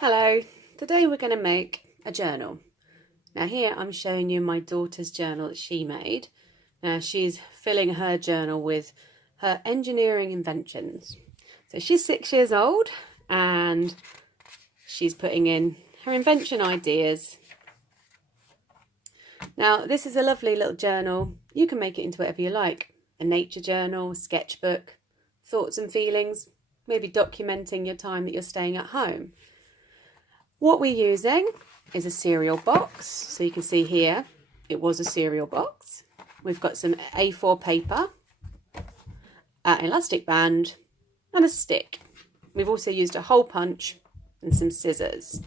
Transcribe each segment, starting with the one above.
Hello, today we're going to make a journal. Now here I'm showing you my daughter's journal that she made. Now she's filling her journal with her engineering inventions. So she's 6 years old and she's putting in her invention ideas. Now this is a lovely little journal. You can make it into whatever you like. A nature journal, sketchbook, thoughts and feelings, maybe documenting your time that you're staying at home. What we're using is a cereal box. So you can see here, it was a cereal box. We've got some A4 paper, an elastic band and a stick. We've also used a hole punch and some scissors.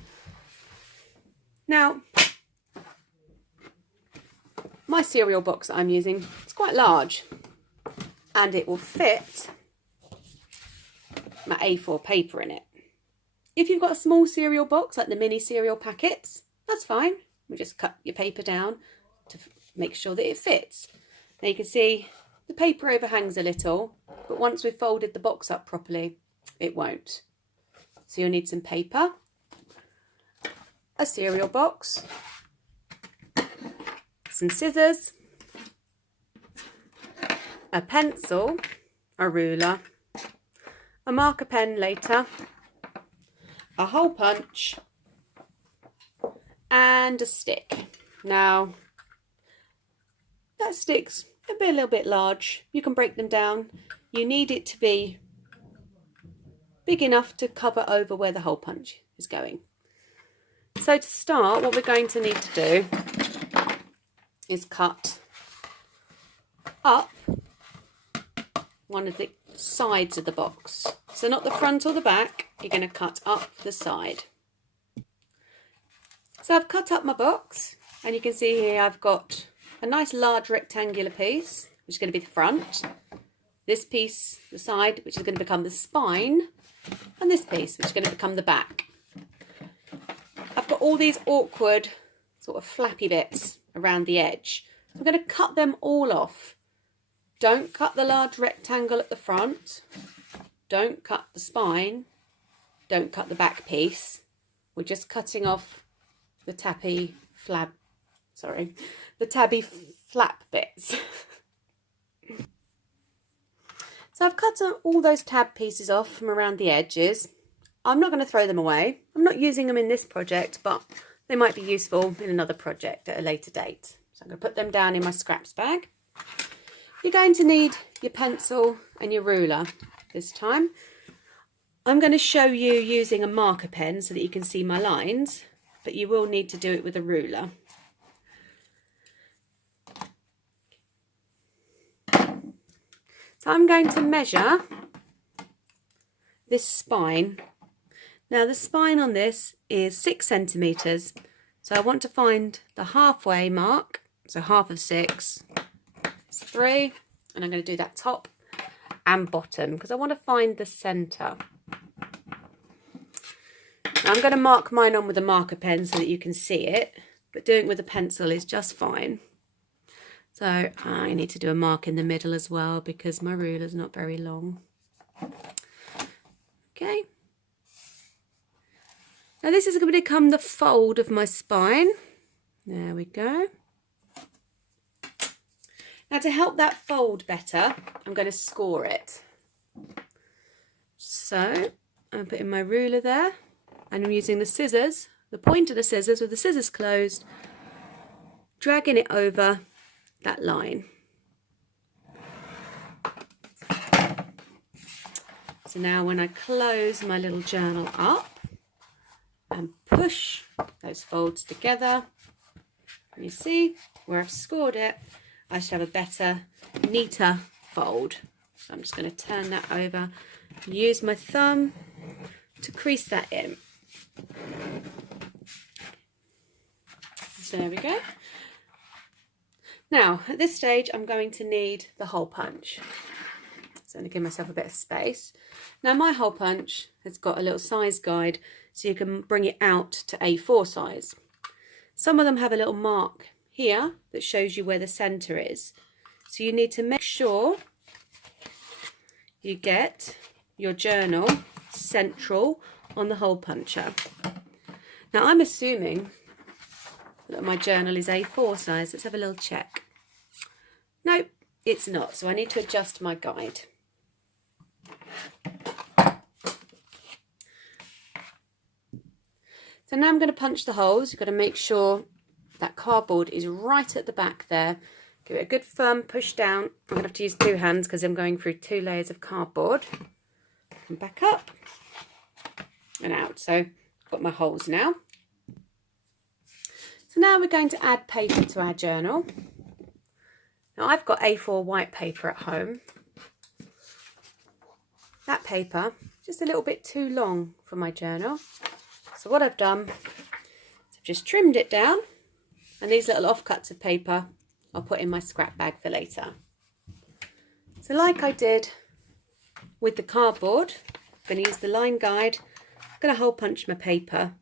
Now, my cereal box that I'm using is quite large and it will fit my A4 paper in it. If you've got a small cereal box, like the mini cereal packets, that's fine. We just cut your paper down to make sure that it fits. Now you can see the paper overhangs a little, but once we've folded the box up properly, it won't. So you'll need some paper, a cereal box, some scissors, a pencil, a ruler, a marker pen later, a hole punch and a stick. Now that stick's a little bit large. You can break them down. You need it to be big enough to cover over where the hole punch is going. So to start, what we're going to need to do is cut up one of the sides of the box. So not the front or the back, you're going to cut up the side. So I've cut up my box and you can see here I've got a nice large rectangular piece, which is going to be the front. This piece, the side, which is going to become the spine, and this piece, which is going to become the back. I've got all these awkward sort of flappy bits around the edge. So I'm going to cut them all off. Don't cut the large rectangle at the front. Don't cut the spine. Don't cut the back piece. We're just cutting off the tabby flap bits. So I've cut all those tab pieces off from around the edges. I'm not going to throw them away. I'm not using them in this project, but they might be useful in another project at a later date. So I'm going to put them down in my scraps bag. You're going to need your pencil and your ruler this time. I'm going to show you using a marker pen so that you can see my lines, but you will need to do it with a ruler. So I'm going to measure this spine. Now the spine on this is 6 centimetres. So I want to find the halfway mark, so half of 6. 3, and I'm going to do that top and bottom because I want to find the centre. Now I'm going to mark mine on with a marker pen so that you can see it, but doing it with a pencil is just fine. So I need to do a mark in the middle as well because my ruler's not very long. Okay. Now this is going to become the fold of my spine. There we go. Now to help that fold better, I'm going to score it. So I'm putting my ruler there and I'm using the scissors, the point of the scissors with the scissors closed, dragging it over that line. So now when I close my little journal up and push those folds together, you see where I've scored it, I should have a better, neater fold. So I'm just going to turn that over and use my thumb to crease that in. So there we go. Now, at this stage, I'm going to need the hole punch. So I'm going to give myself a bit of space. Now, my hole punch has got a little size guide, so you can bring it out to A4 size. Some of them have a little mark here that shows you where the centre is. So you need to make sure you get your journal central on the hole puncher. Now I'm assuming that my journal is A4 size. Let's have a little check. Nope, it's not. So I need to adjust my guide. So now I'm going to punch the holes. You've got to make sure that cardboard is right at the back there. Give it a good firm push down. I'm going to have to use 2 hands because I'm going through 2 layers of cardboard. And back up and out. So I've got my holes now. So now we're going to add paper to our journal. Now I've got A4 white paper at home. That paper is just a little bit too long for my journal. So what I've done is I've just trimmed it down, and these little offcuts of paper I'll put in my scrap bag for later. So like I did with the cardboard, I'm going to use the line guide. I'm going to hole punch my paper.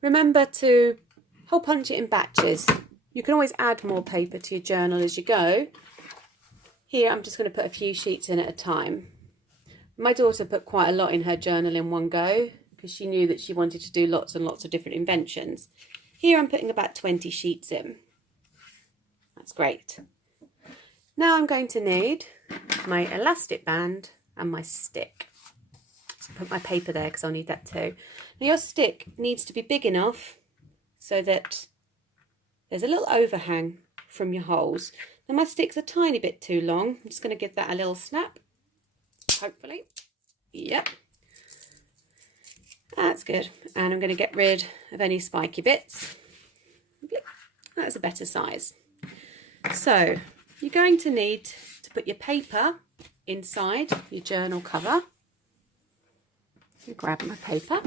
Remember to hole punch it in batches. You can always add more paper to your journal as you go. Here I'm just going to put a few sheets in at a time. My daughter put quite a lot in her journal in one go because she knew that she wanted to do lots and lots of different inventions. Here I'm putting about 20 sheets in. That's great. Now I'm going to need my elastic band and my stick. So put my paper there because I'll need that too. Now your stick needs to be big enough so that there's a little overhang from your holes. Now my stick's a tiny bit too long. I'm just going to give that a little snap, hopefully. Yep. That's good. And I'm going to get rid of any spiky bits. That's a better size. So you're going to need to put your paper inside your journal cover. Grab my paper.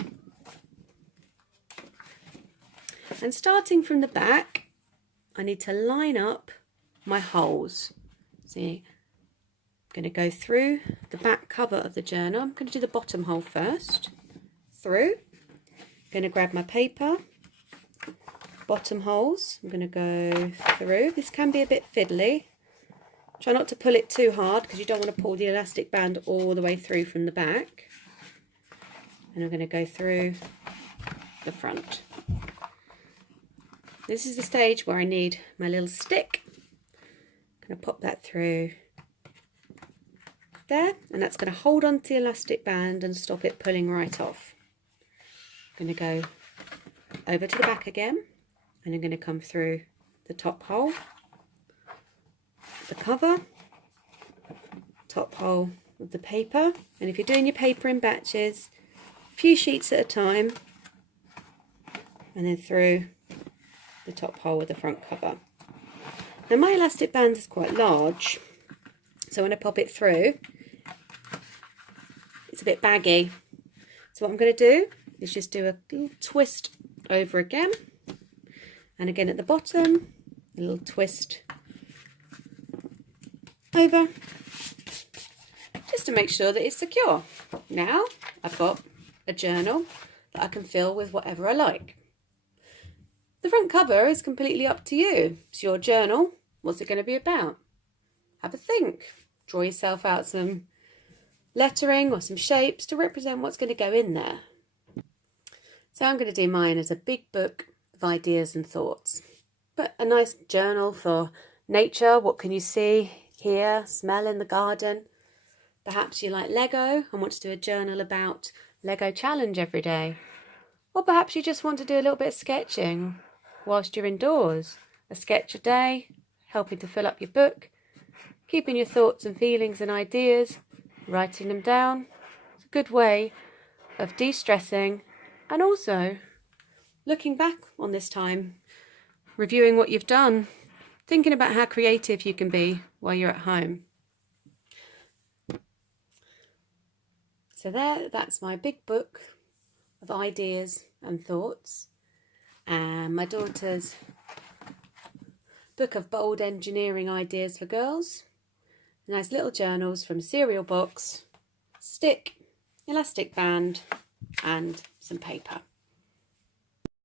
And starting from the back, I need to line up my holes. See, I'm going to go through the back cover of the journal. I'm going to do the bottom hole first. Through. I'm going to grab my paper. Bottom holes. I'm going to go through. This can be a bit fiddly. Try not to pull it too hard because you don't want to pull the elastic band all the way through from the back. And I'm going to go through the front. This is the stage where I need my little stick. I'm going to pop that through there, and that's going to hold onto the elastic band and stop it pulling right off. I'm going to go over to the back again, and I'm going to come through the top hole, the cover, top hole of the paper. And if you're doing your paper in batches, a few sheets at a time, and then through the top hole with the front cover. Now my elastic band is quite large, so when I pop it through, it's a bit baggy. So what I'm going to do is just do a little twist over again, and again at the bottom, a little twist over, just to make sure that it's secure. Now I've got a journal that I can fill with whatever I like. The front cover is completely up to you. It's your journal. What's it going to be about? Have a think. Draw yourself out some lettering or some shapes to represent what's going to go in there. So I'm going to do mine as a big book of ideas and thoughts. But a nice journal for nature. What can you see, hear, smell in the garden? Perhaps you like Lego and want to do a journal about Lego challenge every day. Or perhaps you just want to do a little bit of sketching whilst you're indoors. A sketch a day, helping to fill up your book, keeping your thoughts and feelings and ideas, writing them down. It's a good way of de-stressing and also looking back on this time, reviewing what you've done, thinking about how creative you can be while you're at home. So that's my big book of ideas and thoughts, and my daughter's book of bold engineering ideas for girls. Nice little journals from cereal box, stick, elastic band and some paper.